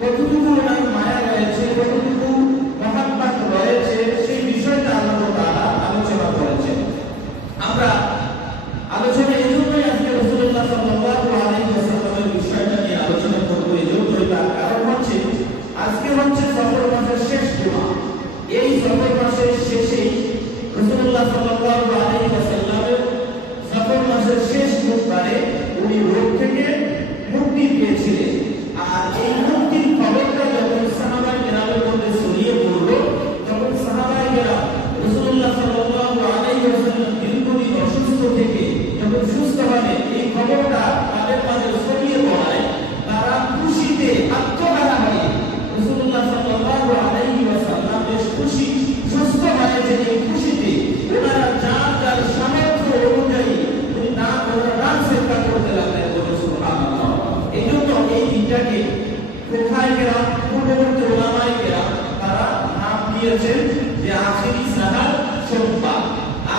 কতটুকু ওনার মায়া রয়েছে, কতটুকু রাসূলুল্লাহ সাল্লাল্লাহু আলাইহি ওয়াসাল্লাম বেশ খুশি, সুস্থ হয়েছে। এই খুশিতে ওনারা যার যার সামর্থ্য অনুযায়ী দান সদকা করতে লাগলেন। সুবহানাল্লাহ। এই জন্য এই দিনটাকে ফুকাহায়ে কেরাম, পূর্ববর্তী উলামায়ে কেরাম তারা নাম দিয়েছেন যে আখিরি সাহার সোমবার।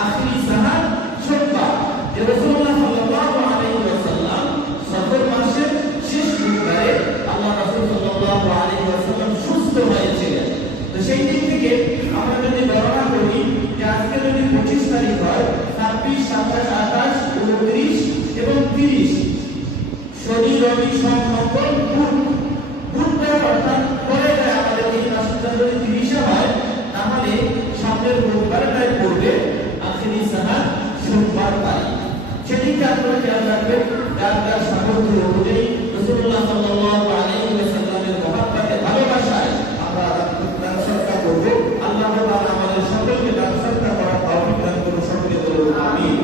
আখিরি সাহার সোমবার, যে রাসূলুল্লাহ সাল্লাল্লাহু আলাইহি ওয়াসাল্লাম সফর মাসের শেষ বুধবারে আল্লাহ রাসূল সাল্লাল্লাহু আলাইহি ওয়াসাল্লাম সুস্থ হয়েছিলেন। তো সেই দিন থেকে আমরা যদি গণনা করি যে আজকে যদি 25 তারিখ হয়, 26, 27, 28, 29 এবং 30, শনি, রবি, সোম, মঙ্গল, বুধ, বুধবার অর্থাৎ পরে যায় আমাদের এই মাসটা যদি 30 হয়, তাহলে সামনের বুধবারটাই পড়বে আখিরি সাহার সোমবার তারিখ। সেদিকে আপনারা খেয়াল রাখবেন, যার যার সামর্থ্য অনুযায়ী রাসূলুল্লাহ সাল্লাল্লাহু আলাইহি ওয়াসাল্লামের মহব্বতে ভালোবাসায় আমরা দান সদকা করব। আল্লাহ তাআলা আমাদের সকলকে দান সদকা করার তৌফিক দান করুন। সকলে বলুন আমিন।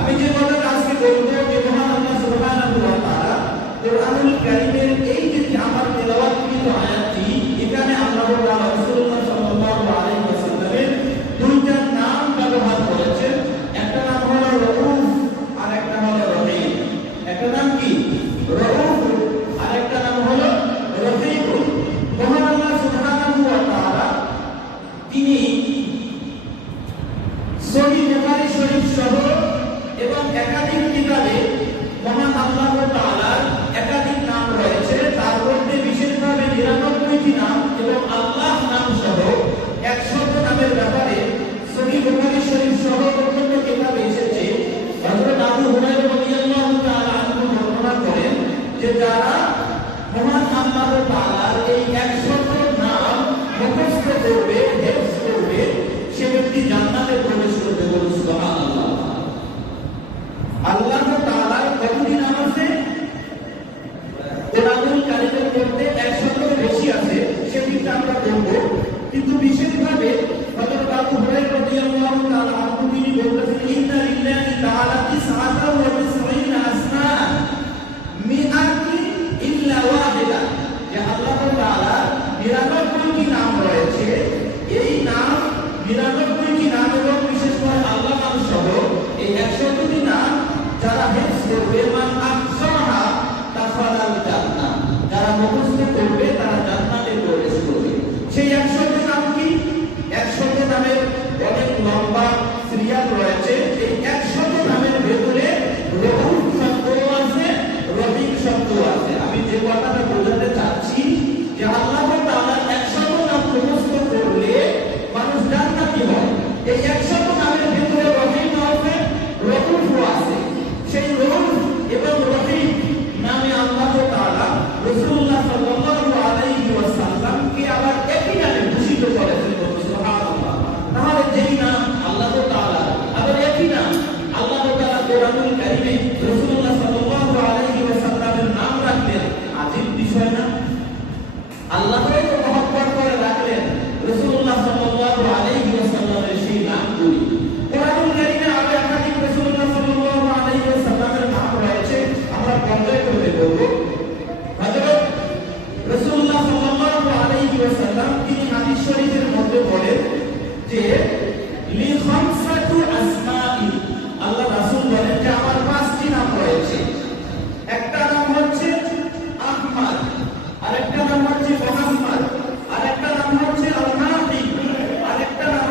আমি যে কথাটা আজকে বলবো, যে মহান আল্লাহ সুবহানাহু ওয়া তাআলা কোরআনুল কারীমের এই যে আমার তেলাওয়াতকৃত আয়াতটি, এখানে আল্লাহ তাআলা রাসূলুল্লাহ সাল্লাল্লাহু আলাইহি ওয়াসাল্লামের দুইটা নাম ব্যবহার করেছেন। একটা নাম হলো রউফ আর একটা হলো রহিম। একটা নাম কি? রউফ, আর একটা নাম হলো রহিম। মহান আল্লাহ সুবহানাহু ওয়া তাআলা তিনি সহিহ বুখারী শরীফ সহ এবং একাধিক কিতাবে মহান আল্লাহ তাআলার একাধিক নাম রয়েছে। তার মধ্যে বিশেষভাবে 99টি নাম এবং আল্লাহ নাম সহ 100 নামের ব্যাপারে সহিহ বুখারী শরীফ সহ অন্যান্য কিতাবে এসেছে। হযরত আবু হুরায়রা রাদিয়াল্লাহু তাআলা আনহু বর্ণনা করেন যে যারা মহান আল্লাহ তাআলার এই 100 নাম মুখস্থ করবে, হেফজ করবে, সে ব্যক্তি জান্নাতে প্রবেশ করবে। বলুন সুবহানাল্লাহ। আল্লাহ তাআলার কতটি নাম আছে? কোরআনুল কারীমের মধ্যে 100 বেশি আছে, সেটা আমরা বলব। কিন্তু বিশেষভাবে হযরত আবু হুরায়রা রাদিয়াল্লাহু তাআলা আনহু তিনি বলতেছেন, ইন্না লিল্লাহি তাআলা 99 আসমা মিআতি ইল্লা ওয়াহিদা, যে আল্লাহ তাআলা 99টি নাম রয়েছে। এই নাম 99টি নাম এবং বিশেষ করে আল্লাহ নাম সহ এই 100টি নাম যারা হেফজ করবে, মান আহসাহা দাখালাল জান্নাহ, যারা মুখস্থ করবে তারা জান্নাতে প্রবেশ করবে। সেই 100টি নাম কি? 100টি নামের অনেক লম্বা সিরিয়াল রয়েছে। এই 100টি নামের ভেতরে রউফ শব্দও আছে, রহিম শব্দও আছে। আমি যে কথাটা বোঝাতে চাচ্ছি যে আল্লাহ তাআলার 100 নাম মুখস্থ করলে মানুষ জান্নাতি হয়। এই 100 নামের ভেতরে রহিম আছে, রউফও আছে। সেই রউফ এবং রহিম নামে আল্লাহ তাআলা রাসূলুল্লাহ সাল্লাল্লাহু আলাইহি ওয়াসাল্লামকে আবার একই নামে ভূষিত করেছেন। সুবহানাল্লাহ। তাহলে যেই নাম আল্লাহ তাআলা আবার একই নাম আল্লাহ তাআলা কোরআনুল কারীমে রাসূলুল্লাহ সাল্লাল্লাহু আলাইহি ওয়াসাল্লামের নাম রাখলেন, আজীব বিষয় না? আল্লাহকে তো মহব্বত করে রাখলেন রাসূলুল্লাহ সাল্লাল্লাহু আলাইহি ওয়াসাল্লামের সেই নামগুলি। কোরআনুল কারীমে আরো একাধিক রাসূলুল্লাহ সাল্লাল্লাহু আলাইহি ওয়াসাল্লামের নাম রয়েছে, আমরা পর্যায় করে বলব। হযরত রাসূলুল্লাহ সাল্লাল্লাহু আলাইহি ওয়াসাল্লাম তিনি হাদিস শরীফের মধ্যে বলেন যে লি খামসাতু আসমাই, আল্লাহ রাসূল বলেন যে আমার 5টি নাম রয়েছে। একটা নাম হচ্ছে আহমদ, আরেকটা নাম হচ্ছে মুহাম্মদ, আরেকটা নাম হচ্ছে আল-মাহি, আরেকটা নাম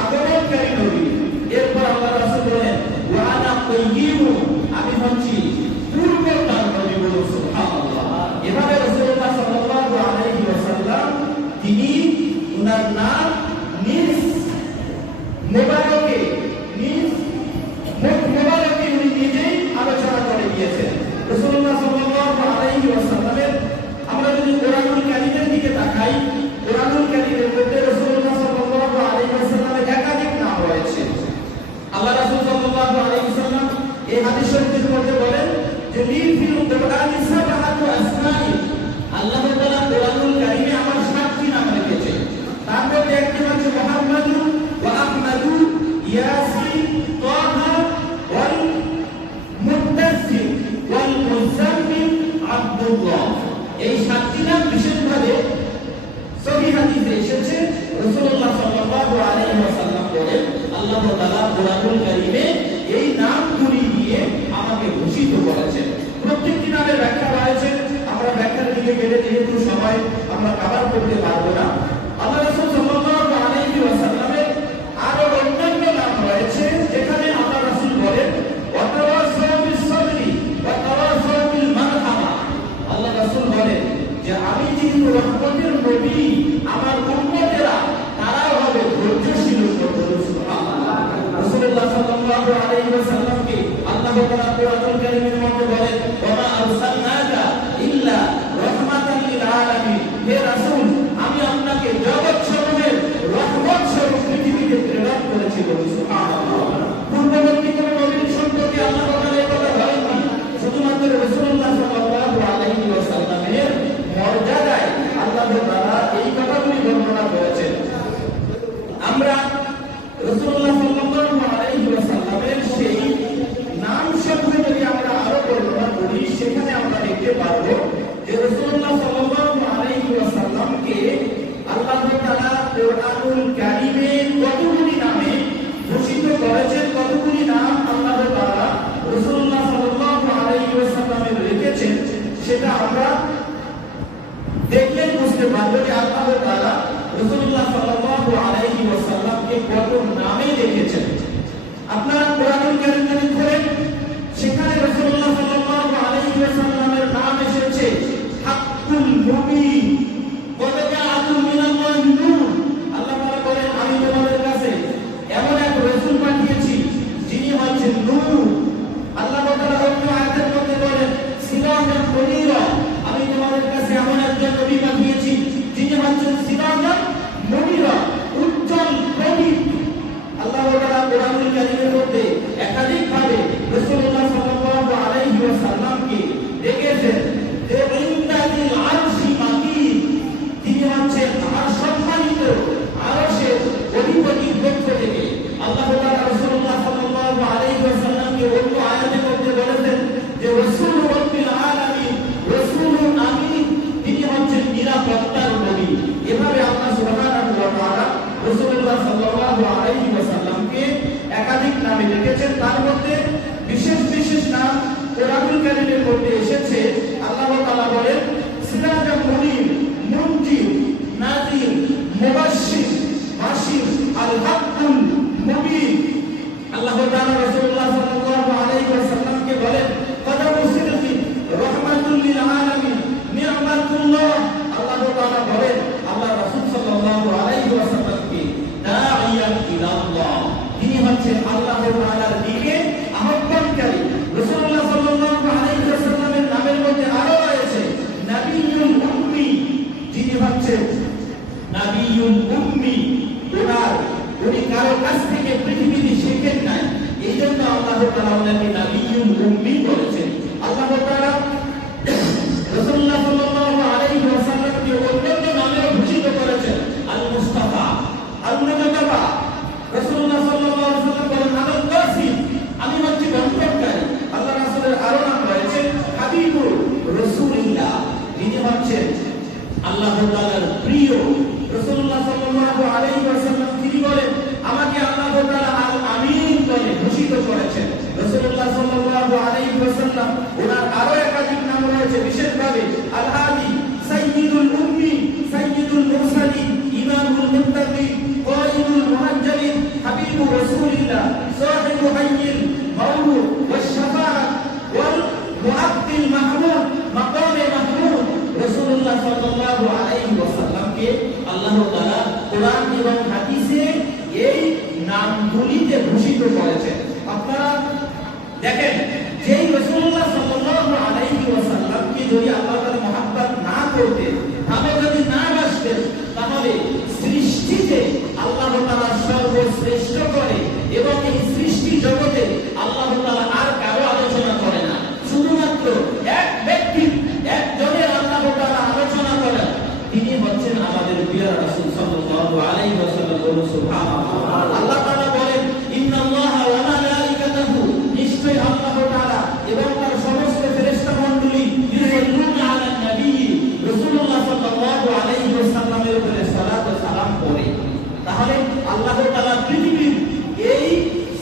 আগমনকারী নবী। এরপর আল্লাহ রাসূল বলেন ওয়া আনা তাইয়্যিবু, আমি হচ্ছি পূর্বকার নবী। বলুন সুবহানাল্লাহ। এভাবে রাসূলুল্লাহ সাল্লাল্লাহু আলাইহি ওয়াসাল্লাম তিনি ওনার নাম নিজ মোবারকে নিজ মুখ মোবারকে উনি নিজেই আলোচনা করে দিয়েছেন। রাসূলুল্লাহ সাল্লাল্লাহু আলাইহি ওয়াসাল্লামের আমরা যদি কোরআনুল কারীমের দিকে তাকাই, কোরআনুল কারীমের মধ্যে রাসূলুল্লাহ সাল্লাল্লাহু আলাইহি ওয়াসাল্লামের একাধিক নাম রয়েছে। আল্লাহ রাসূল সাল্লাল্লাহু আলাইহি ওয়াসাল্লাম এই হাদিস শরীফের মধ্যে বলেন যে লি ফিল কুরআনি সাবআতু আসমাই, আল্লাহ তাআলা কোরআনুল কারীমে আমার 7টি নাম রেখেছেন। তার মধ্যে একটি হচ্ছে মুহাম্মাদু ওয়া আহমাদু ইয়াসিন তাহা ওয়াল মুদ্দাসসির ওয়াল মুযাম্মিল আব্দুল্লাহ। এই 7টি নাম বিশেষভাবে সহিহ হাদিসে এসেছে। রাসূলুল্লাহ সাল্লাল্লাহু আলাইহি ওয়াসাল্লাম বলেন আল্লাহ তাআলা কোরআনুল কারীমে এই নামগুলি দিয়ে আমাকে ভূষিত করেছেন। প্রত্যেকটি নামের ব্যাখ্যা রয়েছে, আমরা ব্যাখ্যার দিকে গেলে যেহেতু সময় আমরা কভার করতে পারবো না। আল্লাহ রাসূল সাল্লাল্লাহু আলাইহি ওয়াসাল্লামের আরো অন্যান্য নাম রয়েছে যেখানে আল্লাহ রাসূল বলেন ওয়া তাওয়াসাউ বিস সাবরি ওয়া তাওয়াসাউ বিল মারহামা। আল্লাহ রাসূল বলেন যে আমি যেহেতু রহমতের নবী, আমার উম্মতেরা তারাও হবে ধৈর্যশীল। সুবহানাল্লাহ। রাসূলুল্লাহ সাল্লাল্লাহু আলাইহি ওয়াসাল্লামকে আল্লাহ তাআলা কোরআনুল কারীমের মধ্যে বলেন ওয়া মা আরসালনাকা ইল্লা রাহমাতাল লিল আলামিন। হে রাসূল, আমি আপনাকে জগৎ সমূহের রহমত স্বরূপ পৃথিবীতে প্রেরণ করেছি। সুবহানাল্লাহ। পূর্ববর্তী কোন নবীর সম্পর্কে আল্লাহ তাআলা এই কথা বলেননি, শুধুমাত্র রাসূলুল্লাহ সাল্লাল্লাহু আলাইহি ওয়াসাল্লামের মর্যাদায় আল্লাহ তাআলা এই কথাগুলি বর্ণনা করেছেন। আমরা রাসূলুল্লাহ সাল্লাল্লাহু আলাইহি ওয়াসাল্লামের সেই নামসমূহ যদি আমরা আরো বর্ণনা করি, সেখানে আমরা দেখতে পারবো যে রাসূলুল্লাহ সাল্লাল্লাহু আলাইহি ওয়াসাল্লামকে আল্লাহ তাআলা কোরআনুল কারীমে কতগুলি নামে ভূষিত করেছেন, কতগুলি নাম আল্লাহ তাআলা রাসূলুল্লাহ সাল্লাল্লাহু আলাইহি ওয়াসাল্লামের রেখেছেন, সেটা আমরা দেখলে বুঝতে পারবো যে আল্লাহ তাআলা রাসূলুল্লাহ সাল্লাল্লাহু আলাইহি ওয়াসাল্লামকে কত নামে রেখেছেন। আপনারা কোরআনুল কারীম যদি পড়েন, সেখানে রাসূলুল্লাহ সাল্লাল্লাহু আলাইহি ওয়াসাল্লামের নাম এসেছে হাক্কুল মুবিন, ওয়া জাআতুম মিনাল্লাহি নূর। আল্লাহ তাআলা বলেন আমি তোমাদের কাছে এমন এক রাসূল পাঠিয়েছি যিনি হচ্ছেন নূর। আল্লাহ তাআলা অন্য আয়াতের মধ্যে বলেন সিরাজাম মুনীরা, আমি তোমাদের কাছে এমন একজন নবী পাঠিয়েছি যিনি হচ্ছেন সিরাজাম মুনীরা, উজ্জ্বল প্রদীপ। আল্লাহ তাআলা কোরআনুল কারীমের মধ্যে একাধিকভাবে রাসূলুল্লাহ সাল্লাল্লাহু আলাইহি ওয়াসাল্লামকে ডেকেছেন যে ইনদালিল আরশি মাকিন, তিনি হচ্ছেন আর সম্মানিত আরশের অধিপতির পক্ষ থেকে। আল্লাহ তাআলা রাসূলুল্লাহ সাল্লাল্লাহু আলাইহি ওয়াসাল্লামকে অন্য আয়াতের মধ্যে বলেছেন যে রাসূলুর রাব্বিল আলামিন, রাসূলুন আমিন, তিনি হচ্ছেন নিরাপত্তার নবী। এভাবে আল্লাহ সুবহানাহু ওয়া তাআলা রাসূলুল্লাহ সাল্লাল্লাহু আলাইহি ওয়াসাল্লামকে একাধিক নামে রেখেছেন। তার মধ্যে বিশেষ বিশেষ নাম কোরআনুল কারীমের মধ্যে এসেছে। আল্লাহ তাআলা বলেন সিরাজাম মুনীর, মুনজির, নাযির, মুবাশশির, বাশির, আল হাক্কুল মুবিন। আল্লাহ তাআলা রাসূলুল্লাহ সাল্লাল্লাহু আলাইহি ওয়াসাল্লামকে বলেন কদমু সিদকিন, রাহমাতুল লিল আলামিন, নি'মাতুল্লাহ। আল্লাহ তাআলা বলেন আল্লাহ রাসূল সাল্লাল্লাহু আলাইহি ওয়াসাল্লামকে দাঈয়ান ইলাল্লাহ, তিনি হচ্ছেন আল্লাহ তাআলার দিকে আহ্বানকারী। রাসূলুল্লাহ সাল্লাল্লাহু আলাইহি ওয়াসাল্লামের নামের মধ্যে আরো রয়েছে নবিয়ুল উম্মি, যিনি হচ্ছেন নবিয়ুল উম্মি। উনি কারো কাছ থেকে পৃথিবীতে শেখেন নাই, এই জন্য আল্লাহ তাআলা ওনাকে নবিয়ুল উম্মি বলেছেন। আল্লাহ তাআলা রাসূলুল্লাহ সাল্লাল্লাহু আলাইহি ওয়াসাল্লামকে অন্যান্য নামে ভূষিত করেছেন আল মুস্তাফা, আল মুজতাবা। রাসূলুল্লাহ সাল্লাল্লাহু আলাইহি ওয়াসাল্লাম বলেন আল কাসিম, আমি হচ্ছি গন্তব্যকারী। আল্লাহ রাসূলের আরো নাম রয়েছে হাবিবুর রাসূলিল্লাহ, যিনি হচ্ছেন আল্লাহ তাআলার প্রিয়। রাসূলুল্লাহ সাল্লাল্লাহু আলাইহি ওয়াসাল্লাম তিনি বলেন আমাকে আল্লাহ তাআলা আল আমিন বলে ভূষিত করেছেন। রাসূলুল্লাহ সাল্লাল্লাহু আলাইহি ওয়াসাল্লাম ওনার আরো একাধিক নাম রয়েছে, বিশেষভাবে আল হাদি, সাইয়্যিদুল উম্মি, সাইয়্যিদুল মুরসালিন, ইমামুল মুত্তাকিন, কায়িদুল মুহাজ্জিরিন, মুহাইয়িল মাওলুদ ওয়াস শাফাআত ওয়াল মুআদ্দিল মাহমুদ মাকামে মাহমুদ রাসূলুল্লাহ সাল্লাল্লাহু আলাইহি ওয়াসাল্লামকে আল্লাহ তাআলা কোরআন এবং হাদিসে এই নামগুলিতে ভূষিত করেছেন। আপনারা দেখেন, যেই রাসূলুল্লাহ সাল্লাল্লাহু আলাইহি ওয়াসাল্লামকে যদি আল্লাহ তাআলা মহব্বত না করতেন, ভাবে যদি না বাসতেন, তাহলে সৃষ্টিতে আল্লাহ তাআলা সর্বশ্রেষ্ঠ করে এবং এই সৃষ্টি জগতে আল্লাহ তাআলা আর কারো আলোচনা করে না। শুধুমাত্র এক ব্যক্তি, একজনের আল্লাহ তাআলা আলোচনা করেন, তিনি হচ্ছেন আমাদের প্রিয় রাসূল সাল্লাল্লাহু আলাইহি ওয়াসাল্লাম। সুবহানাল্লাহ। আল্লাহ তাআলা বলেন, ইন্নাল্লাহা ওয়া মালাইকাতাহু, নিশ্চয়ই আল্লাহ তাআলা এবং তার সমস্ত ফেরেশতা মণ্ডলী ইউসাল্লুনা আলান নবী, রাসূলুল্লাহ সাল্লাল্লাহু আলাইহি ওয়াসাল্লামের উপরে সালাত ও সালাম পড়ে। তাহলে আল্লাহ তাআলা পৃথিবীর এই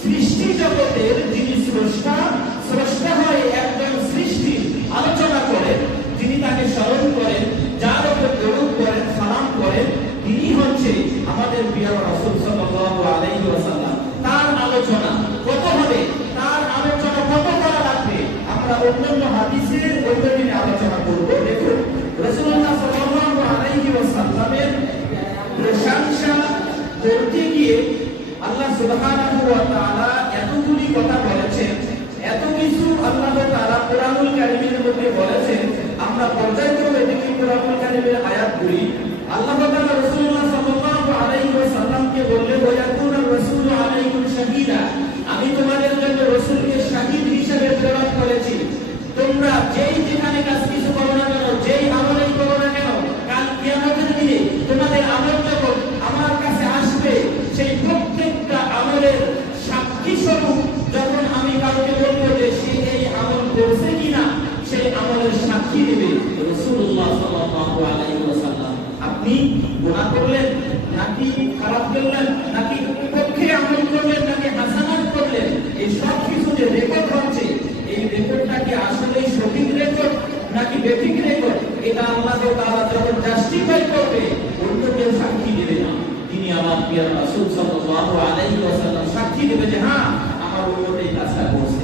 সৃষ্টি জগতের যিনি স্রষ্টা হয়ে একজন সৃষ্টি আলোচনা করেন, যিনি তাকে স্মরণ করেন, যার উপর দরুদ করেন, সালাম করেন, তিনি হচ্ছে আমাদের প্রিয় রাসূল সাল্লাল্লাহু আলাইহি ওয়াসাল্লাম। তার আলোচনা কত হবে, তার আলোচনা কত করা লাগবে, আমরা অন্যান্য হাদিসের ওইদিনে আলোচনা করব। দেখুন, রাসূলুল্লাহ সাল্লাল্লাহু আলাইহি ওয়াসাল্লামের প্রশংসা করতে গিয়ে আল্লাহ সুবহানাহু ওয়া তাআলা এতগুলি কথা বলেছেন, এত কিছু আল্লাহ তাআলা কোরআনুল কারীমের মধ্যে বলেছেন। আমরা পর্যায়ক্রমে দেখি কোরআনুল কারীমের আয়াতগুলি। আল্লাহ তাআলা রাসূলুল্লাহ সাল্লাল্লাহু আলাইহি ওয়াসাল্লামকে বললেন, ওয়া ইয়াকুনার রাসূলু আলাইকুম শাহীদা, আমি তোমাদের জন্য রাসূলকে শাহীদ হিসেবে প্রেরণ করেছি। তোমরা যেই যেখানে কাজ কিছু করো না কেন, যেই আমলই করো না কেন, কাল কিয়ামতের দিনে তোমাদের আমল যখন আমার কাছে আসবে, সেই প্রত্যেকটা আমলের সাক্ষী স্বরূপ যখন আমি কাউকে বলবো যে সে এই আমল করছে কিনা, সেই আমলের সাক্ষী দেবে রাসূলুল্লাহ সাল্লাল্লাহু আলাইহি ওয়াসাল্লাম। আপনি গুনাহ করলেন নাকি খারাপ করলেন, নাকি পক্ষে আমল করলেন নাকি হাসানাত করলেন, এই সব কিছু যে রেকর্ড হচ্ছে, এই রেকর্ডটা কি আসলেই সঠিক রেকর্ড নাকি বেঠিক রেকর্ড, এটা আল্লাহ তাআলা যখন জাস্টিফাই করবে, অন্য কেউ সাক্ষী দেবে না। তিনি আমার প্রিয় রাসূল সাল্লাল্লাহু আলাইহি ওয়াসাল্লাম সাক্ষী দেবে যে হ্যাঁ, আমার উম্মত এই কাজটা করছে।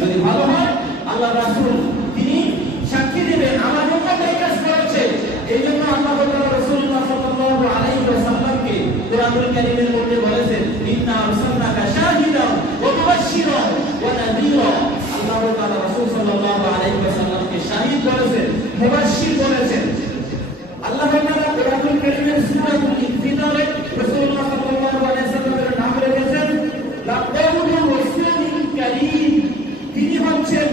যদি ভালো হয়, আল্লাহ রাসূল তিনি সাক্ষী দেবেন আমার উম্মত এই কাজ করেছে। এইজন্য আল্লাহ তাআলা রাসূলুল্লাহ সাল্লাল্লাহু আলাইহি ওয়াসাল্লামকে কোরআনুল কারীমের মধ্যে বলেছেন, ইন্না আরসালনাকা শাহিদান ওয়া মুবাশশিরান ওয়া নাযীরা। আল্লাহ তাআলা রাসূল সাল্লাল্লাহু আলাইহি ওয়াসাল্লামকে শাহিদ বলেছেন, মুবাশশির বলেছেন। আল্লাহ তাআলা কোরআনুল কারীমের সূরাতুল ইনফিতারে রাসূলুল্লাহ সাল্লাল্লাহু আলাইহি ওয়াসাল্লামের নাম রেখেছেন লাকাউলুর রাসূলিল কারীম। তিনি হচ্ছেন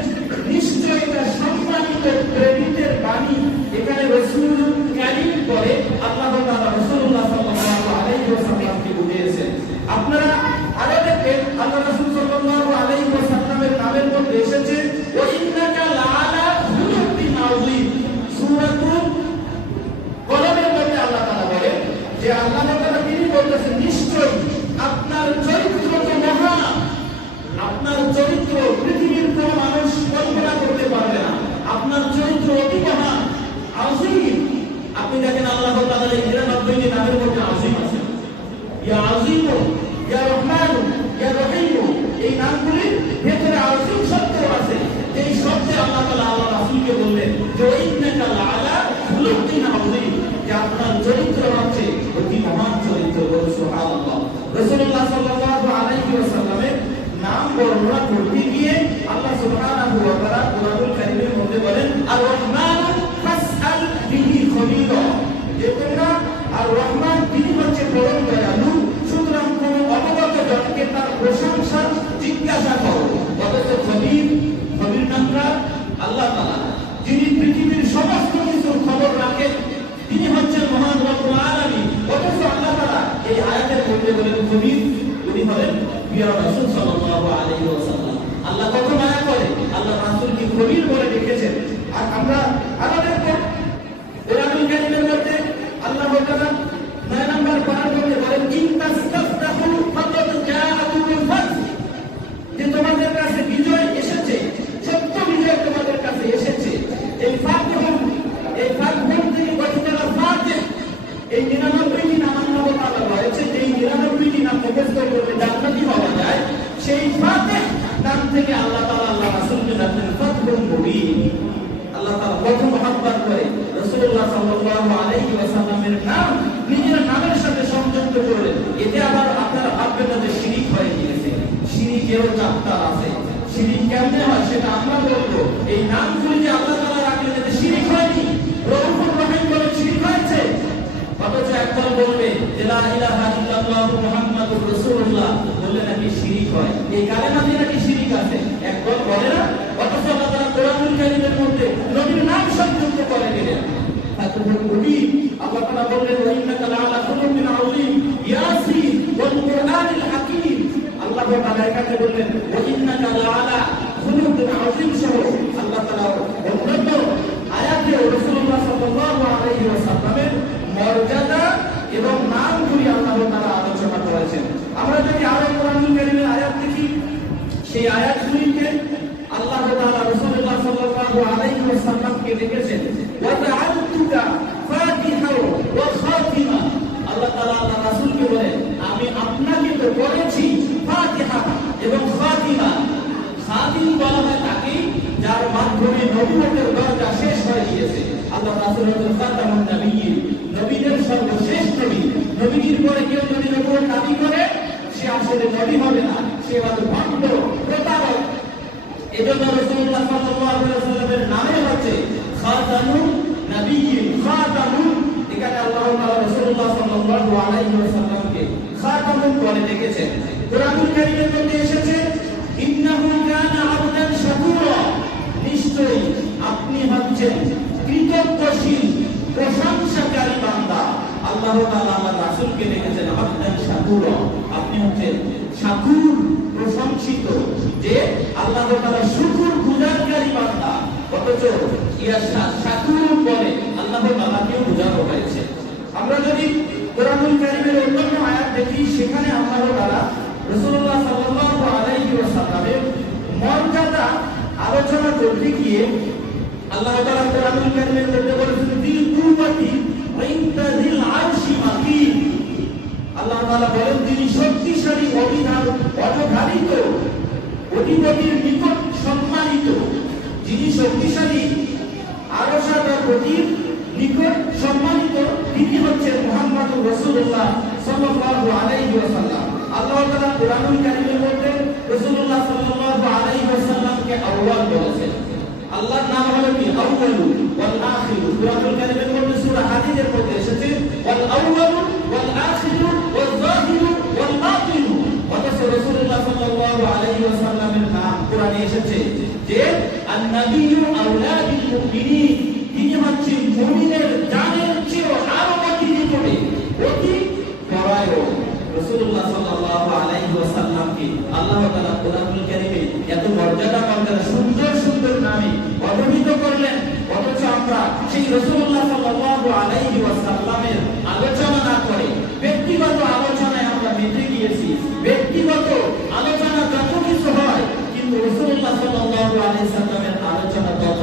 নিশ্চয়ই তার সম্মানিত প্রেরিতের বাণী। এখানে রাসূলুল কারীম করে আল্লাহ তাআলা রাসূলুল্লাহ সাল্লাল্লাহু আলাইহি ওয়াসাল্লামকে বুঝিয়েছেন। আপনারা আরো দেখবেন আল্লাহ রাসূল সাল্লাল্লাহু আলাইহি ওয়াসাল্লামের নামের মধ্যে এসেছে ওয়া ইন্নাকা লাআলা খুলুকিন আযীম। সূরাতুল কলমের মধ্যে আল্লাহ তাআলা বলেন যে আল্লাহ তাআলা তিনি বলতেছেন, নিশ্চয়ই আপনার চরিত্র তো মহান, আপনার চরিত্র পৃথিবীর কোন মানুষ কল্পনা করতে পারবে না। আপনার চরিত্র অতি মহান, আযীম। আপনি দেখেন আল্লাহ তাআলার এই ৯৯টি নামের মধ্যে আযীম আছে। ইয়া আযীম, ইয়া রহমান, ইয়া রহিম, এই নামগুলির ভেতরে আযীম শব্দ আছে। এই শব্দে আল্লাহ তাআলা আল্লাহ রাসূলকে বললেন যে ইন্নাকা লাআলা খুলুকিন আযীম, যে আপনার চরিত্র হচ্ছে অতি মহান চরিত্র। সুবহানাল্লাহ। রাসূলুল্লাহ সাল্লাল্লাহু আলাইহি ওয়াসাল্লামের নাম বর্ণনা করতে গিয়ে আল্লাহ সুবহানাহু ওয়া তাআলা কোরআনুল কারীমের মধ্যে বলেন, আর রহমান ফাসআল বিহি খবীরা, যে তোমরা আর রহমান তিনি হচ্ছে পরম দয়ালু, সুতরাং কোন অবগত জনকে তার প্রশংসা জিজ্ঞাসা করো। অথচ খবীর নামটা আল্লাহ তাআলা, যিনি পৃথিবীর সমস্ত কিছুর খবর রাখেন, তিনি হচ্ছেন মহান রব্বুল আলামিন। অথচ আল্লাহ তাআলা এই আয়াতের মধ্যে বলেন খবীর, উনি হলেন প্রিয় রাসূল সাল্লাল্লাহু আলাইহি ওয়াসাল্লাম। আল্লাহ কত মায়া করে, আল্লাহ রাসূলকে খবীর বলে ডেকেছেন। আর আমরা আরো দেখব কোরআনুল কারীমের মধ্যে আল্লাহ তাআলা ৯ নম্বর পারার মধ্যে বলেন, ইনতাস্তাফতাহু ফাকাদ জাআকুমুল ফাতহ, যে তোমাদের কাছে বিজয় এসেছে, সত্য বিজয় তোমাদের কাছে এসেছে। এই ফাতহ থেকে গঠিত ফাতিহ, এই ৯৯টি নাম আল্লাহ তাআলা রয়েছে। এই ৯৯টি নাম মুখস্থ করলে জান্নাতি হওয়া যায়। সেই ব্যবহার করে রাসূলুল্লাহ সাল্লাল্লাহু আলাইহি ওয়াসাল্লামের নাম নিজের নামের সাথে সংযুক্ত করলেন, এতে আবার আপনারা ভাববেন না যে শিরিক হয়ে গিয়েছে। শিরিকেরও চাপটা আছে। শিরিক কেমনে হয় সেটা আমরা বলবো। এই নামগুলি যে আল্লাহ তাআলা রাখলেন এতে শিরিক হয়নি, রউফুর রহিম বলে শিরিক হয়েছে। অথচ একদল বলবে যে লা ইলাহা ইল্লাল্লাহু মুহাম্মাদুর রাসূলুল্লাহ বললে নাকি শিরিক হয়, এই কালেমা দিয়ে নাকি শিরিক আছে, একদল বলে না। অথচ আল্লাহ তাআলা কোরআনুল কারীমের মধ্যে নবীর নাম সংযুক্ত করে দিলেন। ফাতুহুল মুবিন আল্লাহ তাআলা বললেন ওয়া ইন্নাকা লাআলা খুলুকিন আযীম ইয়াসিন ওয়াল কুরআনিল হাকীম। আল্লাহ তাআলা এখানে বললেন ওয়া ইন্নাকা লাআলা খুলুকিন আযীম সহ আল্লাহ তাআলা অন্যান্য আয়াতে রাসূলুল্লাহ সাল্লাল্লাহু আলাইহি ওয়াসাল্লামের মর্যাদা এবং নামগুলি আল্লাহ তাআলা আলোচনা করেছেন। আমরা যদি আরো কোরআনুল কারীমের আয়াত দেখি, সেই আয়াতগুলিতে আল্লাহ তাআলা রাসূলুল্লাহ সাল্লাল্লাহু আলাইহি ওয়াসাল্লামকে লিখেছেন ওয়া জাআলতুকা ফাতিহা ওয়া খাতিমা। আল্লাহ তাআলা আল্লাহ রাসূলকে বলেন আমি আপনাকে তো করেছি ফাতিহা এবং খাতিমা। খাতিম বলা হয় তাকে যার মাধ্যমে নবুয়তের দরজা শেষ হয়ে গিয়েছে। আল্লাহ রাসূল হলেন খাতামুন নবিয়্যিন, নবীদের সর্বশেষ নবী। নবীর পরে কেউ যদি নবুয়ত দাবি করে সে আসলে নবী হবে না, সে হবে ভণ্ড, প্রতারক। এজন্য রাসূলুল্লাহ সাল্লাল্লাহু আলাইহি ওয়াসাল্লামের নামে হচ্ছে খাতামুন নবিয়্যিন। খাতামুন এখানে আল্লাহ তাআলা রাসূলুল্লাহ সাল্লাল্লাহু আলাইহি ওয়াসাল্লামকে খাতামুন বলে ডেকেছেন। কোরআনুল কারীমের মধ্যে এসেছে ইন্নাহু কানা আবদান শাকুরা, নিশ্চয়ই আপনি হচ্ছেন কৃতজ্ঞশীল প্রশংসাকারী বান্দা। আল্লাহ তাআলা আমার রাসূলকে ডেকেছেন আবদান শাকুরা, আপনি হচ্ছেন শাকুর, প্রশংসিত, যে আল্লাহ তাআলা শুকর গুজারকারী বান্দা। অথচ ইয়াশা শাকুর বলে আল্লাহ তাআলাকেও বোঝানো হয়েছে। আমরা যদি কোরআনুল কারীমের অন্যান্য আয়াত দেখি, সেখানে আল্লাহ তাআলা রাসূলুল্লাহ সাল্লাল্লাহু আলাইহি ওয়াসাল্লামের মর্যাদা আলোচনা করতে গিয়ে আল্লাহ তাআলা কোরআনুল কারীমের মধ্যে বলেছেন দিল কুওয়াতি ওয়া ইনতা দিল আরশি মাকিন। আল্লাহ তাআলা বলেন তিনি শক্তিশালী, অবিধান অবধারিত, অধিপতির নিকট সম্মানিত। যিনি শক্তিশালী, আরশের অধিপতির নিকট সম্মানিত, তিনি হচ্ছেন মুহাম্মদুর রাসূলুল্লাহ সাল্লাল্লাহু আলাইহি ওয়াসাল্লাম। আল্লাহ তাআলা কোরআনুল কারীমের মধ্যে রাসূলুল্লাহ সাল্লাল্লাহু আলাইহি ওয়াসাল্লামকে আউয়াল বলেছেন। আল্লাহর নাম হলো কি আউয়ালু ওয়াল আখিরু। কোরআনুল কারীমের মধ্যে সূরা হাদীদের মধ্যে এসেছে ওয়াল আউয়ালু ওয়াল আখিরু ওয়াল যাহিরু ওয়াল বাতিনু। অথচ রাসূলুল্লাহ সাল্লাল্লাহু আলাইহি ওয়াসাল্লামের নাম কোরআনে এসেছে যে আন-নাবিয়্যু আওলা বিল মুমিনিন, তিনি হচ্ছেন মুমিনের জানের চেয়ে আরো অতি নিকটে, অতি পরায়ণ। রাসূলুল্লাহ সাল্লাল্লাহু আলাইহি ওয়াসাল্লামকে আল্লাহ তাআলা কোরআনুল কারীমে এত মর্যাদা মর্যাদা সুন্দর সুন্দর নামে অভিহিত করলেন। অথচ আমরা সেই রাসূলুল্লাহ সাল্লাল্লাহু আলাইহি ওয়াসাল্লামের আলোচনা না করে ব্যক্তিগত আলোচনায় আমরা মেতে গিয়েছি। ব্যক্তিগত আলোচনা যত কিছু হয়, কিন্তু রাসূলুল্লাহ সাল্লাল্লাহু আলাইহি ওয়াসাল্লামের আলোচনা তত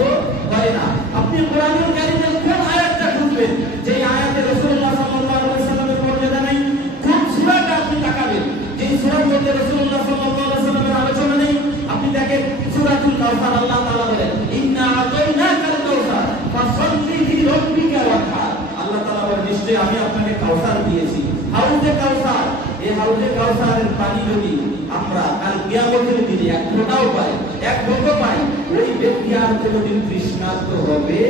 হয় না। আপনি কোরআনুল কারীমের কোন আয়াতটা খুঁজবেন যে আয়াতে রাসূলুল্লাহ সাল্লাল্লাহু আলাইহি ওয়াসাল্লামের মর্যাদা নাই? কোন সূরাটা আপনি তাকাবেন যে সূরার মধ্যে রাসূলুল্লাহ সাল্লাল্লাহু আলাইহি ওয়াসাল্লামের আলোচনা নেই? আপনি দেখেন সূরাতুল কাউসার, আল্লাহ তাআলা বলেন ইন্না আতাইনাকাল কাউসার ফাসাল্লি লিরাব্বিকা ওয়ানহার। আল্লাহ তাআলা বলেন নিশ্চয়ই আমি আপনাকে কাউসার দিয়েছি, হাউজে কাউসার। এই হাউজে কাউসারের পানি যদি আমরা কাল কিয়ামতের দিনে এক ফোঁটাও পাই, এক ঢোকও পাই, ওই ব্যক্তি আর কোনোদিন তৃষ্ণার্ত হবে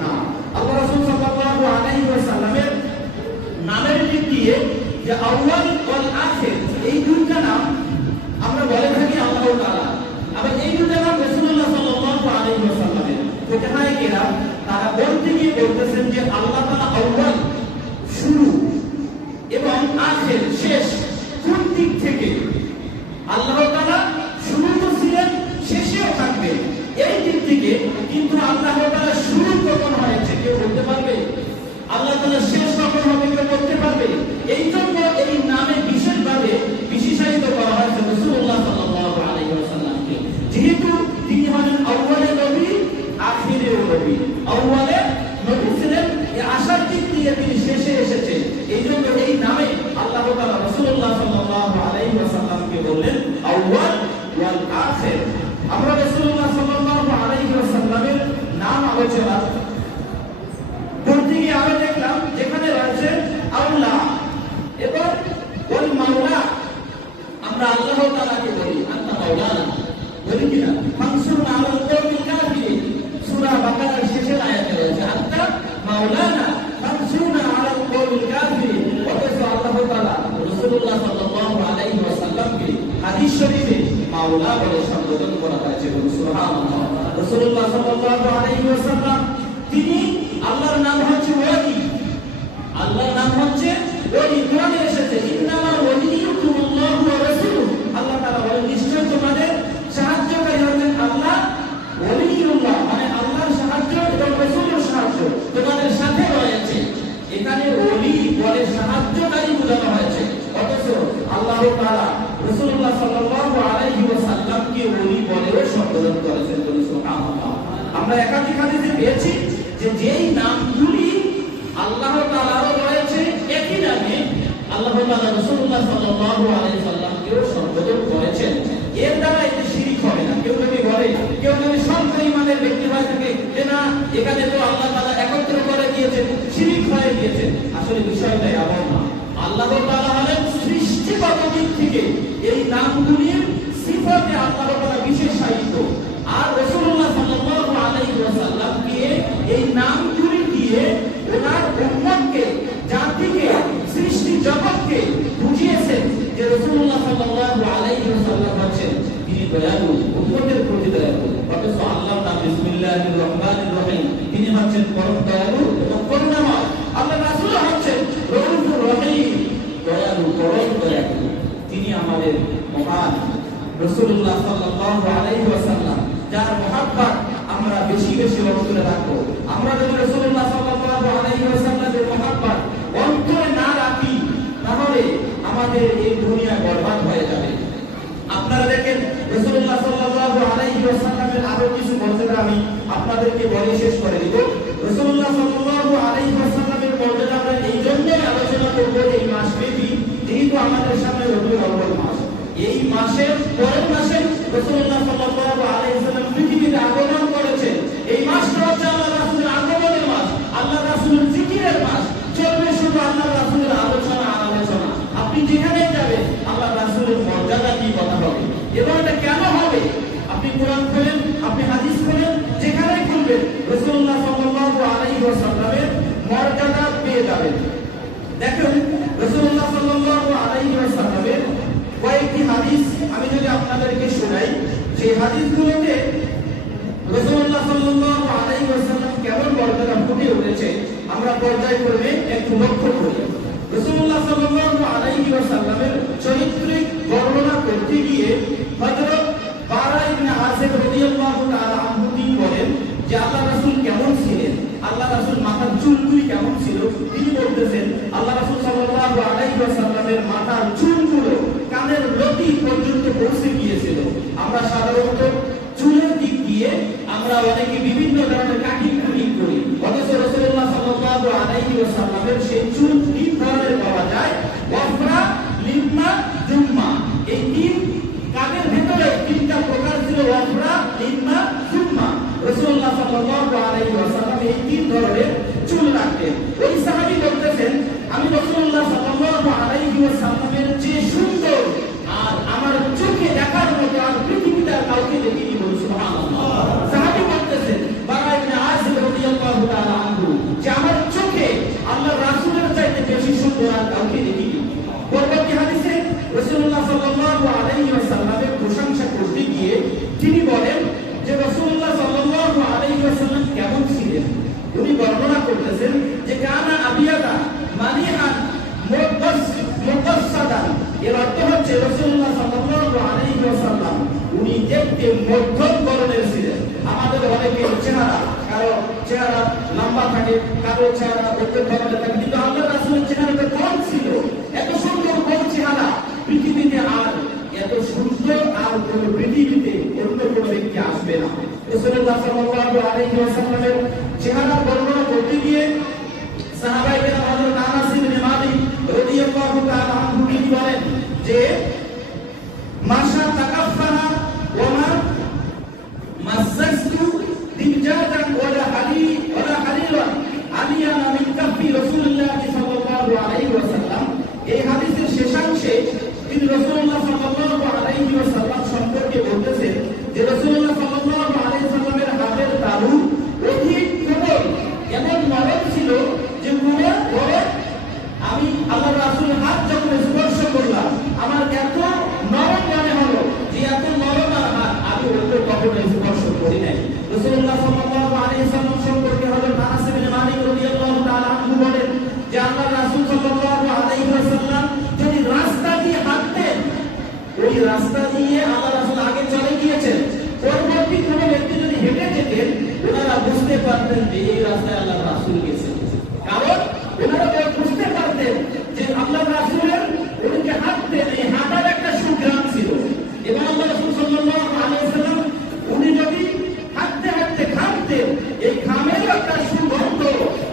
না। আল্লাহ রাসূল সাল্লাল্লাহু আলাইহি ওয়াসাল্লামের নামের দিক দিয়ে যে আউয়াল ওয়াল আখির, এই দুইটা নাম আমরা বলে থাকি আল্লাহ তাআলা, আবার এই দুইটা নাম রাসূলুল্লাহ সাল্লাল্লাহু আলাইহি ওয়াসাল্লামের। কোথায় গেলাম তারা বলতে গিয়ে বলতেছেন যে আল্লাহ তাআলা আউয়াল শুরু এবং আখির শেষ, কোন দিক থেকে? আল্লাহ তাআলা শুরু তো ছিলেন, শেষেও থাকবে, এই দিক থেকে। কিন্তু আল্লাহ তাআলা শুরু কখন হয়েছে কেউ বলতে পারবে? আল্লাহ তাআলা শেষ কখন হবে কেউ বলতে পারবে? এই জন্য এই নামে বিশেষভাবে বিশেষায়িত করা হয়েছে রাসূলুল্লাহ সাল্লাল্লাহু আলাইহি ওয়াসাল্লামকে, যেহেতু তিনি হলেন আউয়ালে নবী, আখিরে নবী। আউয়ালে নবী ছিলেন, এই আশার দিক দিয়ে তিনি শেষে এসেছেন। এই জন্য এই নামে আল্লাহ তাআলা রাসূলুল্লাহ সাল্লাল্লাহু আলাইহি ওয়াসাল্লামকে বললেন আউয়াল ওয়াল আখির। আমরা রাসূলুল্লাহ সাল্লাল্লাহু আলাইহি ওয়াসাল্লামের নাম আলোচনা আমরা আল্লাহ তাআলাকে বলি আনতা মাওলানা, বলি কিনা? ফানসুরনা আলাল কওমিল কাফিরিন, সূরা বাকারার শেষের আয়াতে রয়েছে আনতা মাওলানা ফানসুরনা আলাল কওমিল কাফিরিন। অথচ আল্লাহ তাআলা রাসূলুল্লাহ সাল্লাল্লাহু আলাইহি ওয়াসাল্লামকে হাদিস শরীফে মাওলা বলে সম্বোধন করা হয়েছে। সুবহানাল্লাহ। রাসূলুল্লাহ সাল্লাল্লাহু আলাইহি ওয়াসাল্লাম তিনি আল্লাহর নাম হচ্ছে ওয়ালি, আল্লাহর নাম হচ্ছে ওয়ালি। কোরআনে এসেছে ইন্নামা ওয়ালিয়ুকুমুল্লাহু ওয়া রাসূলুহু, আল্লাহ তাআলা বলেন নিশ্চয় তোমাদের সাহায্যকারী হচ্ছেন আল্লাহ, ওয়ালিউল্লাহ মানে আল্লাহর সাহায্য এবং রাসূলের সাহায্য তোমাদের সাথে রয়েছে। এখানে ওলি বলে সাহায্যকারী বোঝানো হয়েছে, অথচ আল্লাহ তাআলা রাসূলুল্লাহ সাল্লাল্লাহু আলাইহি ওয়াসাল্লামকে ওলি বলেও সম্বোধন করেছেন। সুবহানাল্লাহ। আমরা একাধিক হাদিসে পেয়েছি যে যেই নামগুলি আল্লাহ তাআলার রয়েছে একই নামে আল্লাহ তাআলা রাসূলুল্লাহ সাল্লাল্লাহু আলাইহি ওয়াসাল্লামকেও সম্বোধন করেছেন। এর দ্বারা এতে শিরক হবে না। কেউ যদি বলে, কেউ যদি সন্দেহ ইমানের ব্যক্তি হয়ে থাকে যে না এখানে তো আল্লাহ তাআলা একত্র করে দিয়েছেন, শিরক হয়ে গিয়েছে, আসলে বিষয়টা এমন না। আল্লাহ তাআলা হলেন সৃষ্টিগত দিক থেকে এই নামগুলির সিফাতে আল্লাহ তাআলা বিশেষায়িত, আর রাসূলুল্লাহ সাল্লাল্লাহু আলাইহি ওয়াসাল্লামকে এই নামগুলি দিয়ে ওনার উম্মতকে, জাতিকে, সৃষ্টি জগৎকে বুঝিয়েছেন যে রাসূলুল্লাহ সাল্লাল্লাহু আলাইহি ওয়াসাল্লাম হচ্ছেন তিনি দয়ালু, উম্মতের প্রতি দয়ালু। অথচ আল্লাহর নাম বিসমিল্লাহির রহমানির রহিম, তিনি হচ্ছেন পরম দয়ালু এবং করুণাময়। আল্লাহ রাসূল হচ্ছেন রউফুর রহিম, দয়ালু, পরম দয়ালু। তিনি আমাদের মহান রাসূলুল্লাহ সাল্লাল্লাহু আলাইহি ওয়াসাল্লাম, যার মহব্বত আমরা বেশি বেশি অন্তরে রাখবো। আমরা যদি রাসূলুল্লাহ সাল্লাল্লাহু আলাইহি ওয়াসাল্লামের মহব্বত অন্তরে না রাখি তাহলে আমাদের এই দুনিয়া বরবাদ হয়ে যাবে। আপনারা দেখেন রাসূলুল্লাহ সাল্লাল্লাহু আলাইহি ওয়াসাল্লামের আরো কিছু মর্যাদা আমি আপনাদেরকে বলে শেষ করে দিব। রাসূলুল্লাহ সাল্লাল্লাহু আলাইহি ওয়াসাল্লামের মর্যাদা আমরা এই জন্যই আলোচনা করব এই মাসব্যাপী, যেহেতু আমাদের সামনে রবিউল আউয়াল মাস। এই মাসের পরের মাসে রাসূলুল্লাহ সাল্লাল্লাহু আলাইহি ওয়াসাল্লাম পৃথিবীতে আগমন করেছেন। এই মাসটা হচ্ছে আল্লাহ রাসূলের আগমনের মাস, আল্লাহ রাসূলের জিকিরের মাস। চলবে শুধু আল্লাহ রাসূলের আলোচনা আর আলোচনা। আপনি যেখানেই যাবেন আল্লাহ রাসূলের মর্যাদা কি কথা হবে, এবং এটা কেন হবে? আপনি কোরআন খুলেন, আপনি হাদিস খুলেন, যেখানেই খুলবেন রাসূলুল্লাহ সাল্লাল্লাহু আলাইহি ওয়াসাল্লামের মর্যাদা পেয়ে যাবেন। দেখুন রাসূলুল্লাহ সাল্লাল্লাহু আলাইহি ওয়াসাল্লামের কয়েকটি হাদিস আমি যদি আপনাদেরকে শোনাই, সেই হাদিসগুলোতে রাসূলুল্লাহ সাল্লাল্লাহু আলাইহি ওয়াসাল্লাম কেমন মর্যাদা ফুটে উঠেছে আমরা পর্যায়ক্রমে একটু লক্ষ্য করি। রাসূলুল্লাহ সাল্লাল্লাহু আলাইহি ওয়াসাল্লামের চরিত্রিক বর্ণনা করতে গিয়ে হযরত বারা ইবনে আযিব রাদিয়াল্লাহু তাআলা আনহু তিনি বলেন যে আল্লাহ রাসূল কেমন ছিলেন, আল্লাহ রাসূল মাথার চুলগুলি কেমন ছিল। তিনি বলতেছেন আল্লাহ রাসূল সাল্লাল্লাহু আলাইহি ওয়াসাল্লামের মাথার চুলগুলো কানের লতি পর্যন্ত পৌঁছে গিয়েছিল। আমরা সাধারণত চুলের দিক দিয়ে আমরা অনেকে বিভিন্ন ধরনের কাটিং কুটিং করি, অথচ রাসূলুল্লাহ সাল্লাল্লাহু আলাইহি ওয়াসাল্লামের সেই চুল তিন ধরনের পাওয়া যায়, ওয়াফরা, লিম্মা, জুম্মা। এই তিন কানের ভেতরে তিনটা প্রকার ছিল, ওয়াফরা, লিম্মা, জুম্মা। রাসূলুল্লাহ সাল্লাল্লাহু আলাইহি ওয়াসাল্লাম এই তিন ধরনের চুল রাখতেন। ওই সাহাবী বলতেছেন আমি রাসূলুল্লাহ সাল্লাল্লাহু আলাইহি ওয়াসাল্লামের যে সুন্দর আর আমার চোখে দেখার মতো আর পৃথিবীতে কাউকে দেখিনি। বলুন সুবহানাল্লাহ। সাহাবী বলতেছেন বারা ইবনে আযিব রাদিয়াল্লাহু তাআলা আনহু যে আমার চোখে আল্লাহর রাসূলের চাইতে বেশি সুন্দর আর কাউকে দেখিনি। পরবর্তী হাদিসে রাসূলুল্লাহ সাল্লাল্লাহু আলাইহি ওয়াসাল্লামের প্রশংসা করতে গিয়ে তিনি বলেন যে রাসূলুল্লাহ সাল্লাল্লাহু আলাইহি ওয়াসাল্লাম কেমন ছিলেন। উনি বর্ণনা করতেছেন যে কানা আবিয়াদা মানিহান মুতাসাদান। এর অর্থ হচ্ছে রাসূলুল্লাহ সাল্লাল্লাহু আলাইহি ওয়াসাল্লাম উনি দেখতে মধ্যম বর্ণের ছিলেন। আমাদের অনেকের চেহারা, কারো চেহারা লম্বা থাকে, কারো চেহারা মধ্যম বর্ণের থাকে, কিন্তু আল্লাহর রাসূলের চেহারাটা কম ছিল। এত সুন্দর কোন চেহারা পৃথিবীতে আর এত সুন্দর আর কোন পৃথিবীতে অন্য কোন ব্যক্তি আসবে না। রাসূলুল্লাহ সাল্লাল্লাহু আলাইহি ওয়াসাল্লামের চেহারা বর্ণনা করতে গিয়ে সাহাবায়ে কেরাম হযরত আনাস ইবনে মালিক রাদিয়াল্লাহু তাআলা আনহু তিনি বলেন যে মাশা তাকাফফানা ওয়া মা মাসাসতু দিবজাতান ওয়ালা হালিলান আলিয়ানা মিন কাফি রাসূলুল্লাহ সাল্লাল্লাহু আলাইহি ওয়াসাল্লাম। এই হাদিসের শেষাংশে তিনি তিনি রাসূলুল্লাহ সাল্লাল্লাহু আলাইহি ওয়াসাল্লাম সম্পর্কে বলতেছেন যে রাসূলুল্লাহ সাল্লাল্লাহু আলাইহি ওয়াসাল্লামের হাতের তালু অধিক কোমল, এমন নরম ছিল যে পুরো বরফ। আমি আল্লাহর রাসূলের হাত যখন স্পর্শ করলাম আমার এত নরম মনে হলো যে এত নরম হাত আমি ওকে কখনো স্পর্শ করি নাই। রাসূলুল্লাহ সাল্লাল্লাহু আলাইহি ওয়াসাল্লাম সম্পর্কে হযরত আনাস ইবনে মালিক রাদিয়াল্লাহু তাআলা আনহু বলেন যে আল্লাহর রাসূল সাল্লাল্লাহু আলাইহি ওয়াসাল্লাম যদি রাস্তা দিয়ে হাঁটতেন, ওই রাস্তা দিয়ে আল্লাহর রাসূল আগে চলে গিয়েছেন, পরবর্তী কোনো ব্যক্তি যদি হেঁটে যেতেন ওনারা বুঝতে পারতেন যে এই রাস্তায় আল্লাহর রাসূল গেছেন। কারণ ওনারা বুঝতে পারতেন যে আল্লাহর রাসূলের ওদিকে হাঁটতেন, এই হাঁটার একটা সুঘ্রাণ ছিল। এবং আল্লাহ রাসূল সাল্লাল্লাহু আলাইহি ওয়াসাল্লাম উনি যদি হাঁটতে হাঁটতে ঘামতেন, এই ঘামের একটা সুগন্ধ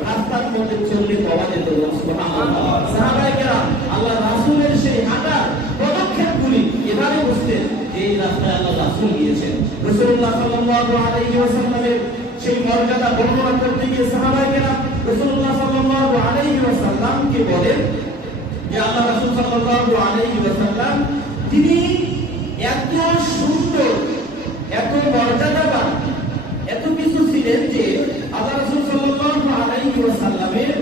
রাস্তার মধ্যে চললে পাওয়া যেত। সুবহানাল্লাহ। সাহাবায়ে কেরাম আল্লাহর রাসূলের সেই হাঁটার পদক্ষেপগুলি এভাবে বুঝতেন যে এই রাস্তায় আল্লাহর রাসূল গিয়েছেন। রাসূলুল্লাহ সাল্লাল্লাহু আলাইহি ওয়াসাল্লামের সেই মর্যাদা বর্ণনা করতে গিয়ে সাহাবায়ে কেরাম রাসূলুল্লাহ সাল্লাল্লাহু আলাইহি ওয়াসাল্লামকে বলেন যে আল্লাহ রাসূল সাল্লাল্লাহু আলাইহি ওয়াসাল্লাম তিনি এত সুন্দর, এত মর্যাদাবান, এত কিছু ছিলেন যে আল্লাহ রাসূল সাল্লাল্লাহু আলাইহি ওয়াসাল্লামের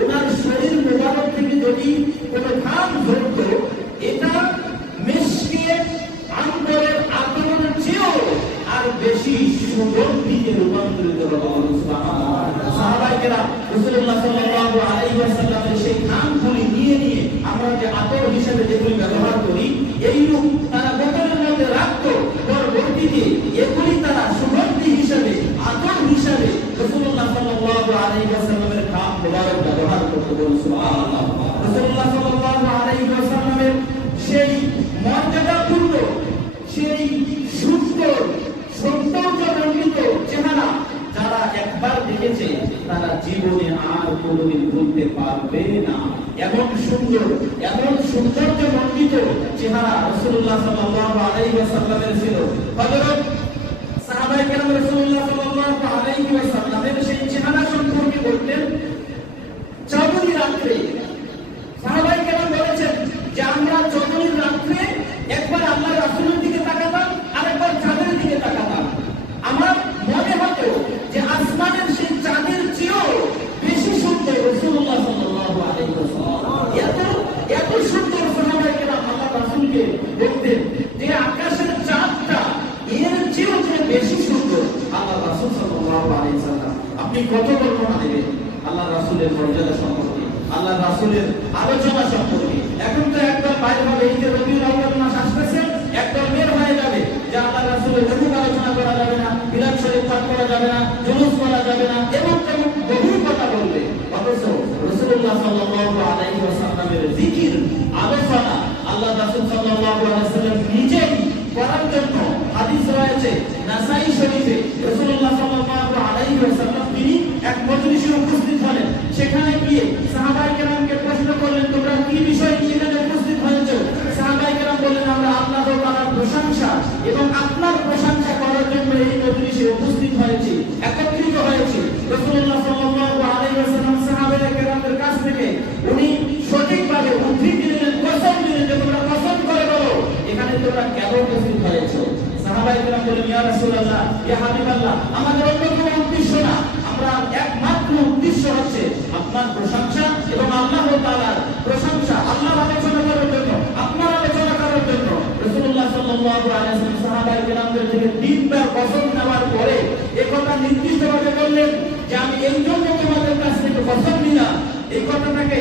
ওনার শরীর মোবারক থেকে যদি কোনো ঘাম ঝরতো এটা মিশকে আম্বরের আতরের চেয়েও আর বেশি সুগন্ধিতে রূপান্তরিত হতো। সুবহানাল্লাহ। সাহাবায়ে কেরাম রাসূলুল্লাহ সাল্লাল্লাহু আলাইহি ওয়াসাল্লামের সেই ঘামগুলি নিয়ে নিয়ে আমরা যে আতর হিসেবে যেগুলি ব্যবহার করি এইরূপ তারা বোতলের মধ্যে রাখতো, পরবর্তীতে এগুলি তারা সুগন্ধি হিসেবে, আতর হিসেবে রাসূলুল্লাহ সাল্লাল্লাহু আলাইহি ওয়াসাল্লামের ঘাম মোবারক ব্যবহার করতে। সুবহানাল্লাহ। রাসূলুল্লাহ সাল্লাল্লাহু আলাইহি ওয়াসাল্লামের সেই মর্যাদাপূর্ণ, সেই সুন্দর, সৌন্দর্যমণ্ডিত চেহারা যারা একবার দেখেছে তারা জীবনে আর কোনোদিন ভুলতে পারবে না। এমন সুন্দর, এমন সৌন্দর্যমণ্ডিত চেহারা রাসূলুল্লাহ সাল্লাল্লাহু আলাইহি ওয়াসাল্লামের ছিল। হযরত সাহাবায়ে কেরাম রাসূলুল্লাহ সাল্লাল্লাহু আলাইহি ওয়াসাল্লামের সেই চেহারা সম্পর্কে বলতেন চাঁদনি রাত্রে। সাহাবায়ে কেরাম বলেছেন যে আমরা চাঁদনির রাত্রে একবার আল্লাহর রাসূলের দিকে তাকাতাম আর একবার চাঁদের দিকে তাকাতাম। আমার মনে হতো যে আসমানের সেই চাঁদের চেয়েও বেশি সুন্দর রাসূলুল্লাহ সাল্লাল্লাহু আলাইহি ওয়াসাল্লাম। এত সুন্দর সাহাবায়ে কেরাম আল্লাহর রাসূলকে দেখতেন যে আকাশের চাঁদটা এর চেয়েও যে বেশি সুন্দর আল্লাহর রাসূল সাল্লাল্লাহু আলাইহি ওয়াসাল্লাম। আপনি কত বর্ণনা দেবেন আল্লাহর রাসূলের মর্যাদা সম্পর্কে, আল্লাহর রাসূলের আলোচনা সম্পর্কে? এখন তো একদম বাইরে হবে, এই যে রবিউল আউয়াল মাস আসতেছে একদম বের হয়ে যাবে যে আল্লাহর রাসূলের বহু আলোচনা করা যাবে না, মিলাদ শরীফ পাঠ করা যাবে না, জুলুস করা যাবে না, এবং তেমন বহু কথা বলবে। অথচ রাসূলুল্লাহ সাল্লাল্লাহু আলাইহি ওয়াসাল্লামের জিকির, আলোচনা আল্লাহর রাসূল সাল্লাল্লাহু আলাইহি ওয়াসাল্লাম নিজেই করার জন্য হাদিস রয়েছে নাসাই শরীফে। রাসূলুল্লাহ সাল্লাল্লাহু আলাইহি ওয়াসাল্লাম তিনি এক মজলিসে উপস্থিত হলেন, সেখানে গিয়ে সাহাবায়ে কেরামকে প্রশ্ন করলেন তোমরা কি বিষয় নিয়ে উপস্থিত হয়েছো? সাহাবায়ে কেরাম বললেন আমরা আল্লাহ তাআলার প্রশংসা এবং আপনার প্রশংসা করার জন্য এই মজলিসে উপস্থিত হয়েছি, একত্রিত হয়েছি। রাসূলুল্লাহ সাল্লাল্লাহু আলাইহি ওয়াসাল্লাম সাহাবায়ে কেরামদের কাছ থেকে উনি সঠিকভাবে উদ্ধৃতি দিলেন, কসম দিলেন যে তোমরা কসম করে বলো এখানে তোমরা কেন উপস্থিত হয়েছো? সাহাবায়ে কেরাম বললেন ইয়া রাসূলুল্লাহ, ইয়া হাবিবাল্লাহ, আমাদের অন্য কোনো উদ্দেশ্য না, আমরা একমাত্র উদ্দেশ্য হচ্ছে আপনার প্রশংসা এবং আল্লাহ তাআলার প্রশংসা, আল্লাহর আলোচনা করার জন্য, আপনার আলোচনা করার জন্য। রাসূলুল্লাহ সাল্লাল্লাহু আলাইহি ওয়াসাল্লাম সাহাবায়ে কেরামদের থেকে তিনবার কসম নেওয়ার পরে একথা নির্দিষ্টভাবে বললেন যে আমি এই জন্য তোমাদের কাছ থেকে কসম নিলাম, এই কথাটাকে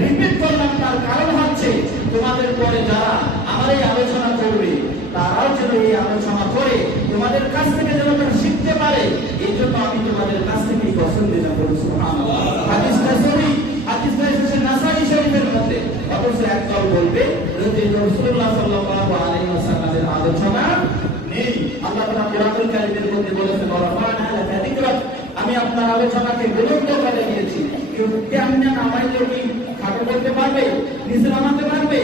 রিপিট করলাম, তার কারণ হচ্ছে তোমাদের পরে যারা আমার এই আলোচনা করবে তারাও যেন এই আলোচনা করে তোমাদের কাছ থেকে যেন তারা শিখতে পারে, এই জন্য আমি তোমাদের কাছ থেকে কসম দিলাম। সুবহানাল্লাহ। হাদিসটা সহিহ, হাদিসটা এসেছে নাসাই শরীফের মধ্যে। অথচ একদল বলবে যে রাসূলুল্লাহ সাল্লাল্লাহু আলাইহি ওয়াসাল্লামের আলোচনা নেই। আল্লাহ তাআলা কোরআনুল কারীমের মধ্যে বলেছেন ওয়ারাফা'না লাকা যিকরাক, আমি আপনার আলোচনাকে বুলন্দ করে দিয়েছি। কেউ কেমনে নামাইলে কি খাটো করতে পারবে, নিচে নামাতে পারবে?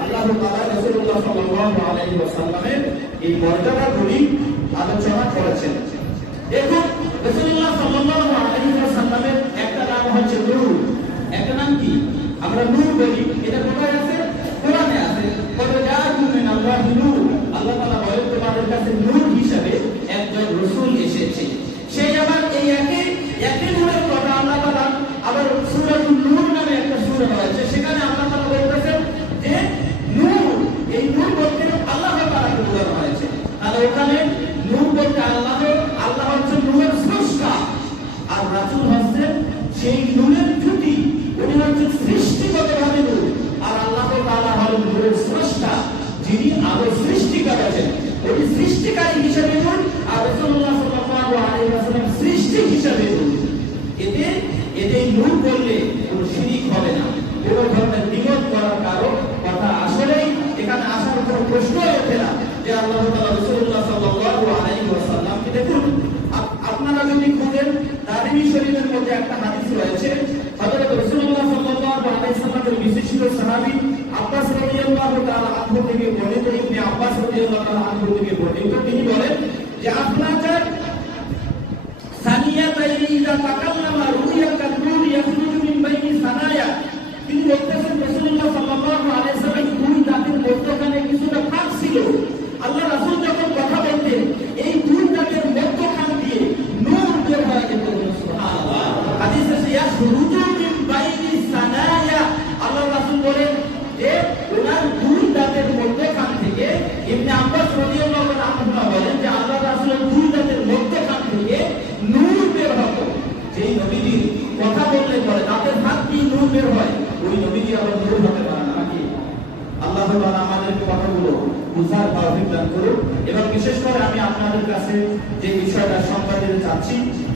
আল্লাহ তাআলা রাসূলুল্লাহ সাল্লাল্লাহু আলাইহি ওয়াসাল্লামের এই মর্যাদাগুলি আলোচনা করেছেন। দেখুন রাসূলুল্লাহ সাল্লাল্লাহু আলাইহি ওয়াসাল্লামের একটা নাম হচ্ছে নূর, একটা নাম কি আমরা নূর বলি, এটা কোথায় আছে? কোরআনে আছে। কত এই নূর বলতে আল্লাহ তাআলাকে বোঝানো হয়েছে। আর ওখানে নূর বলতে আল্লাহ, আল্লাহ হচ্ছে নূরের স্রষ্টা, আর রাসূল হচ্ছেন সেই নূরের ত্রুটি, উনি হচ্ছেন সৃষ্টিগতভাবে নূর, আর আল্লাহ তাআলা হলেন নূরের স্রষ্টা, যিনি আলো সৃষ্টি করেছেন। উনি সৃষ্টিকারী হিসেবে নূর, আর রাসূলুল্লাহ সাল্লাল্লাহু আলাইহি ওয়াসাল্লাম সৃষ্টি হিসেবে নূর। এতে নূর বললে কোনো শিরিক হবে না, কোনো ধরনের বিপদ করার কারণ কথা আসলেই এখানে আসার কোনো প্রশ্নই ওঠে না যে আল্লাহ তাআলা রাসূলুল্লাহ সাল্লাল্লাহু আলাইহি ওয়াসাল্লামকে দেখুন। আপনারা যদি খুঁজেন তারমিজি শরীফের মধ্যে একটা হাদিস রয়েছে, হযরত রাসূলুল্লাহ সাল্লাল্লাহু আলাইহি ওয়াসাল্লামের বিশিষ্ট সাহাবী আব্বাস রাদিয়াল্লাহু তাআলা আনহু থেকে বর্ণিত, ইবনে আব্বাস রাদিয়াল্লাহু তাআলা আনহু থেকে বর্ণিত, তিনি বলেন যে আপনারা সানিয়াতাইনি ইযা তাকাল্লামা রুইয়া কান-নূর ইয়াখরুজু মিন বাইনি সানায়া, তিনি বলতেছেন রাসূলুল্লাহ সাল্লাল্লাহু আলাইহি ওয়াসাল্লাম দুই দাঁতের মধ্যখানে কিছুটা ফাঁক ছিল। আল্লাহ রাসূল যখন কথা বলতেন এই দুই দাঁতের মধ্যখান দিয়ে নূর বের হয়ে যেত। সুবহানাল্লাহ। হাদিসে ইয়াখরুজু মিন বাইনি সানায়া, আল্লাহ রাসূল বলেন যে ওনার দুই দাঁতের মধ্যখান থেকে, ইবনে আব্বাস রাদিয়াল্লাহু আনহু বলেন যে আল্লাহ রাসূলের দুই দাঁতের মধ্যখান থেকে নূর বের হতো। যেই নবীজির কথা বললে পরে দাঁতের ফাঁক দিয়ে নূর বের হয়, ওই নবীজি আবার নূর হতে পারে না নাকি? আল্লাহ তাআলা আমাদের কথাগুলো বুঝার তৌফিক দান করুন। এবং বিশেষ করে আমি আপনাদের কাছে যে বিষয়টা সংবাদ দিতে চাচ্ছি,